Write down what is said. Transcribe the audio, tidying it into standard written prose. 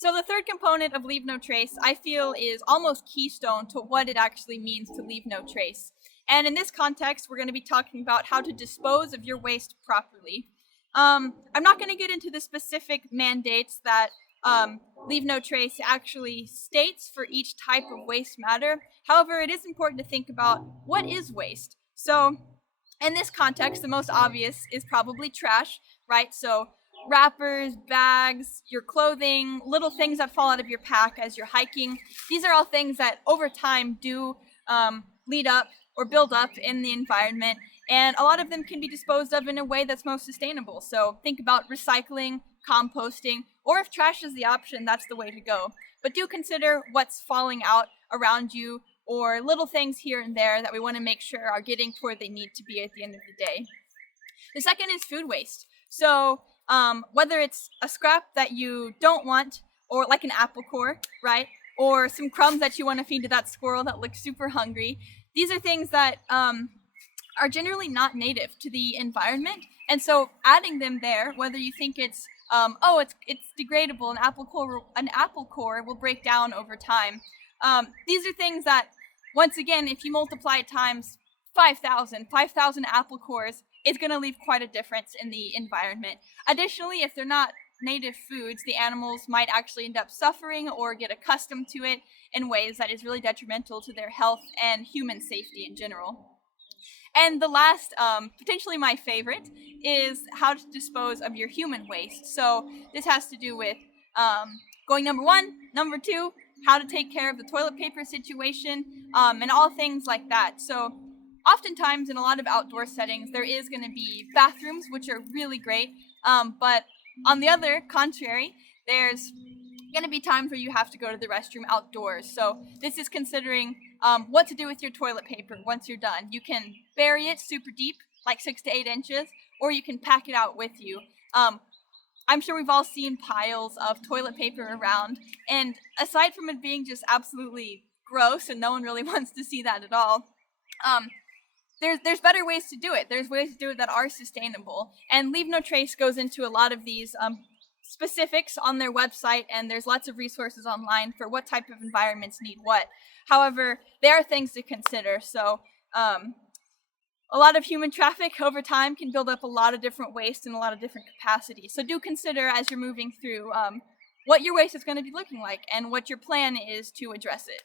So the third component of leave no trace, I feel, is almost keystone to what it actually means to leave no trace. And in this context, we're going to be talking about how to dispose of your waste properly. I'm not going to get into the specific mandates that leave no trace actually states for each type of waste matter. However, it is important to think about what is waste. So in this context, the most obvious is probably trash, right? So wrappers, bags, your clothing, little things that fall out of your pack as you're hiking. These are all things that over time do lead up or build up in the environment, and a lot of them can be disposed of in a way that's most sustainable. So think about recycling, composting, or if trash is the option, that's the way to go. But do consider what's falling out around you or little things here and there that we want to make sure are getting to where they need to be at the end of the day. The second is food waste. So whether it's a scrap that you don't want, or like an apple core, right? Or some crumbs that you want to feed to that squirrel that looks super hungry. These are things that are generally not native to the environment. And so adding them there, whether you think it's degradable, an apple core will break down over time. These are things that, once again, if you multiply it times 5,000 apple cores, it's going to leave quite a difference in the environment. Additionally, if they're not native foods, the animals might actually end up suffering or get accustomed to it in ways that is really detrimental to their health and human safety in general. And the last, potentially my favorite, is how to dispose of your human waste. So this has to do with going number one, number two, how to take care of the toilet paper situation, and all things like that. So oftentimes in a lot of outdoor settings, there is going to be bathrooms, which are really great. But on the other contrary, there's going to be times where you have to go to the restroom outdoors. So this is considering what to do with your toilet paper once you're done. You can bury it super deep, like 6 to 8 inches, or you can pack it out with you. I'm sure we've all seen piles of toilet paper around, and aside from it being just absolutely gross and no one really wants to see that at all, there's better ways to do it. There's ways to do it that are sustainable, and Leave No Trace goes into a lot of these specifics on their website, and there's lots of resources online for what type of environments need what. However, there are things to consider. So a lot of human traffic over time can build up a lot of different waste in a lot of different capacities. So do consider as you're moving through what your waste is going to be looking like and what your plan is to address it.